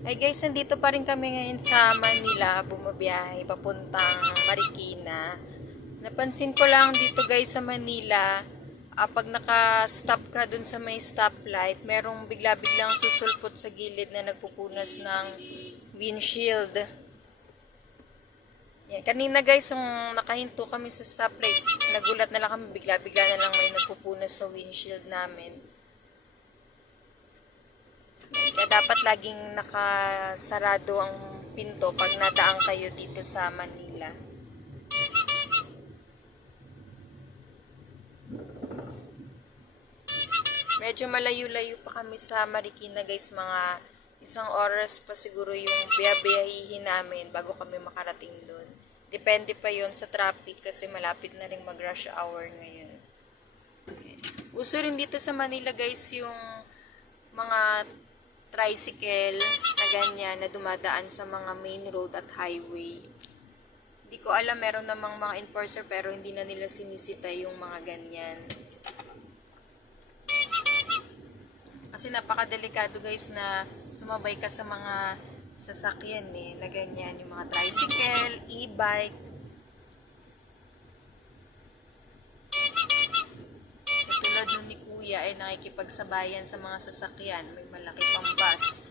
Hi guys, nandito pa rin kami ngayon sa Manila, bumabiyahe papuntang Marikina. Napansin ko lang dito guys sa Manila, pag naka-stop ka dun sa may stoplight, merong bigla-biglang susulpot sa gilid na nagpupunas ng windshield. Yan. Kanina guys, yung nakahinto kami sa stoplight, nagulat na lang kami, bigla-bigla na lang may nagpupunas sa windshield namin. Kaya dapat laging nakasarado ang pinto pag nadaan kayo dito sa Manila. Medyo malayo-layo pa kami sa Marikina guys, mga 1 oras pa siguro yung biyabiyahihin namin bago kami makarating doon. Depende pa yon sa traffic kasi malapit na rin mag-rush hour ngayon. Uso rin dito sa Manila guys yung mga tricycle na ganyan na dumadaan sa mga main road at highway. Hindi ko alam, meron namang mga enforcer pero hindi na nila sinisita yung mga ganyan. Kasi napakadelikado guys na sumabay ka sa mga sasakyan na ganyan, yung mga tricycle, e-bike. Katulad nun ni Kuya ay nakikipagsabayan sa mga sasakyan, may malaki pang bus.